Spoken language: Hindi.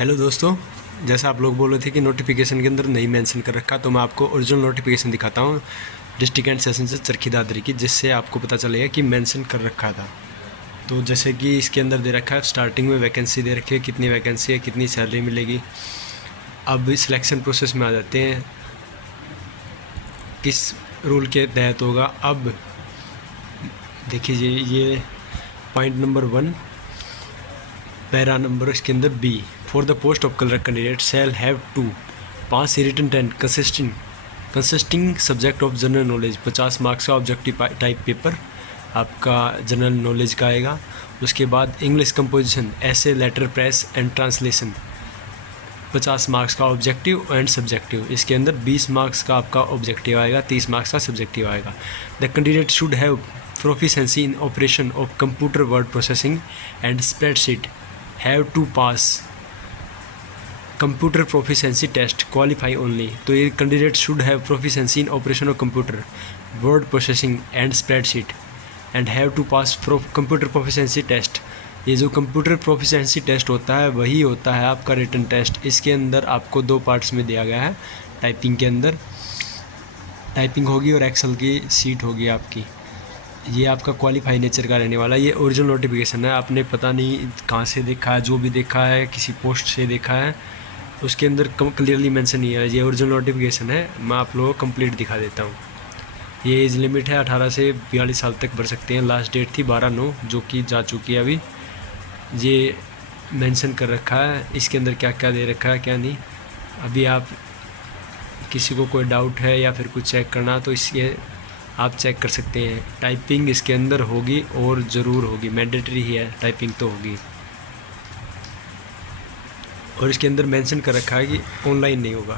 हेलो दोस्तों, जैसा आप लोग बोल रहे थे कि नोटिफिकेशन के अंदर नहीं मेंशन कर रखा, तो मैं आपको ओरिजिनल नोटिफिकेशन दिखाता हूँ डिस्ट्रिक्ट एंड सेशन से चरखी दादरी की, जिससे आपको पता चलेगा कि मेंशन कर रखा था। तो जैसे कि इसके अंदर दे रखा है, स्टार्टिंग में वैकेंसी दे रखी है, कितनी वैकेंसी है, कितनी सैलरी मिलेगी। अब सिलेक्शन प्रोसेस में आ जाते हैं, किस रूल के तहत होगा। अब देखिए ये पॉइंट नंबर 1 पैरा नंबर इसके अंदर B, for the post of colour candidate shall have to pass written test consisting subject of general knowledge. 50 marks का ऑब्जेक्टिव टाइप पेपर आपका जनरल नॉलेज का आएगा। उसके बाद English composition, essay, letter, precis and translation, 50 marks का ऑब्जेक्टिव एंड सब्जेक्टिव। इसके अंदर 20 मार्क्स का आपका ऑब्जेक्टिव आएगा, 30 मार्क्स का सब्जेक्टिव आएगा। The candidate should have proficiency in operation of computer word processing and spreadsheet, have to pass computer proficiency test, qualify only. तो ये candidate should have proficiency in operation of computer word processing and spreadsheet and have to pass computer proficiency test. ये जो कंप्यूटर प्रोफिशिएंसी टेस्ट होता है वही होता है आपका रिटन टेस्ट। इसके अंदर आपको 2 पार्ट्स में दिया गया है। टाइपिंग के अंदर टाइपिंग होगी और एक्सेल की सीट होगी आपकी। ये आपका क्वालिफाई नेचर का रहने वाला। ये ओरिजिनल नोटिफिकेशन है, आपने पता नहीं कहाँ से देखा है, जो भी देखा है किसी पोस्ट से देखा है, उसके अंदर क्लियरली मेंशन नहीं है। ये ओरिजिनल नोटिफिकेशन है, मैं आप लोगों को कंप्लीट दिखा देता हूँ। ये एज लिमिट है 18 से 42 साल तक भर सकते हैं। लास्ट डेट थी 12/9 जो कि जा चुकी है अभी। ये मेंशन कर रखा है इसके अंदर क्या क्या दे रखा है क्या नहीं। अभी आप किसी को कोई डाउट है या फिर कुछ चेक करना तो इसके आप चेक कर सकते हैं। टाइपिंग इसके अंदर होगी और ज़रूर होगी, मैंडेटरी ही है, टाइपिंग तो होगी। और इसके अंदर मेंशन कर रखा है कि ऑनलाइन नहीं होगा।